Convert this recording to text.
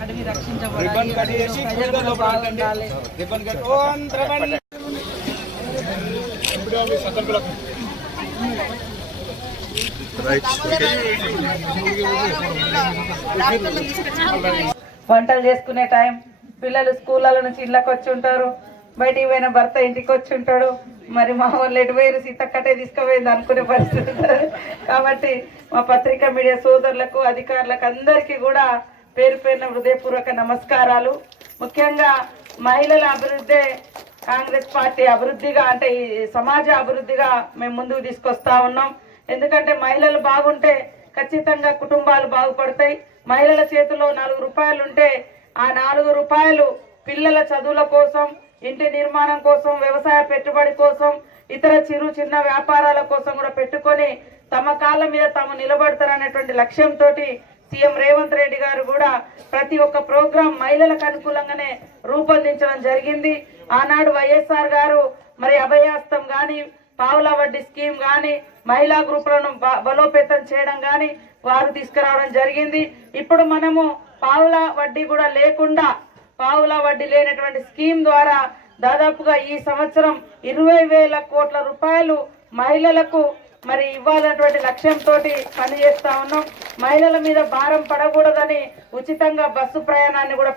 అడవి రక్షించబడాలి. వంటలు చేసుకునే టైం, పిల్లలు స్కూళ్ళ నుంచి ఇళ్ళకి వచ్చి ఉంటారు, బయటికి పోయిన భర్త ఇంటికి వచ్చి ఉంటాడు. మరి మా వాళ్ళు ఎటు పోయారు, సీతక్కటే తీసుకుపోయింది అనుకునే పరిస్థితి ఉంటుంది. కాబట్టి మా పత్రికా మీడియా సోదరులకు, అధికారులకు అందరికీ కూడా పేరు పేరున హృదయపూర్వక నమస్కారాలు. ముఖ్యంగా మహిళల అభివృద్ధి కాంగ్రెస్ పార్టీ అభివృద్ధిగా, అంటే ఈ సమాజ అభివృద్ధిగా మేము ముందుకు తీసుకొస్తా ఉన్నాం. ఎందుకంటే మహిళలు బాగుంటే ఖచ్చితంగా కుటుంబాలు బాగుపడతాయి. మహిళల చేతిలో 4 రూపాయలు ఉంటే ఆ 4 రూపాయలు పిల్లల చదువుల కోసం, ఇంటి నిర్మాణం కోసం, వ్యవసాయ పెట్టుబడి కోసం, ఇతర చిన్న వ్యాపారాల కోసం కూడా పెట్టుకొని తమ కాళ్ళ మీద తాము నిలబడతారనేటువంటి లక్ష్యంతో సీఎం రేవంత్ రెడ్డి గారు కూడా ప్రతి ఒక్క ప్రోగ్రాం మహిళలకు అనుకూలంగానే రూపొందించడం జరిగింది. ఆనాడు వైఎస్ఆర్ గారు మరి అభయాస్తం కానీ, పావుల వడ్డీ స్కీమ్ కానీ, మహిళా గ్రూపులను బలోపేతం చేయడం కానీ వారు తీసుకురావడం జరిగింది. ఇప్పుడు మనము పావుల వడ్డీ కూడా లేకుండా, పావుల వడ్డీ లేనటువంటి స్కీమ్ ద్వారా దాదాపుగా ఈ సంవత్సరం 20,000 కోట్ల రూపాయలు మహిళలకు మరి ఇవ్వాలన్నటువంటి లక్ష్యంతో పనిచేస్తా ఉన్నాం. మహిళల మీద భారం పడకూడదని ఉచితంగా బస్సు ప్రయాణాన్ని కూడా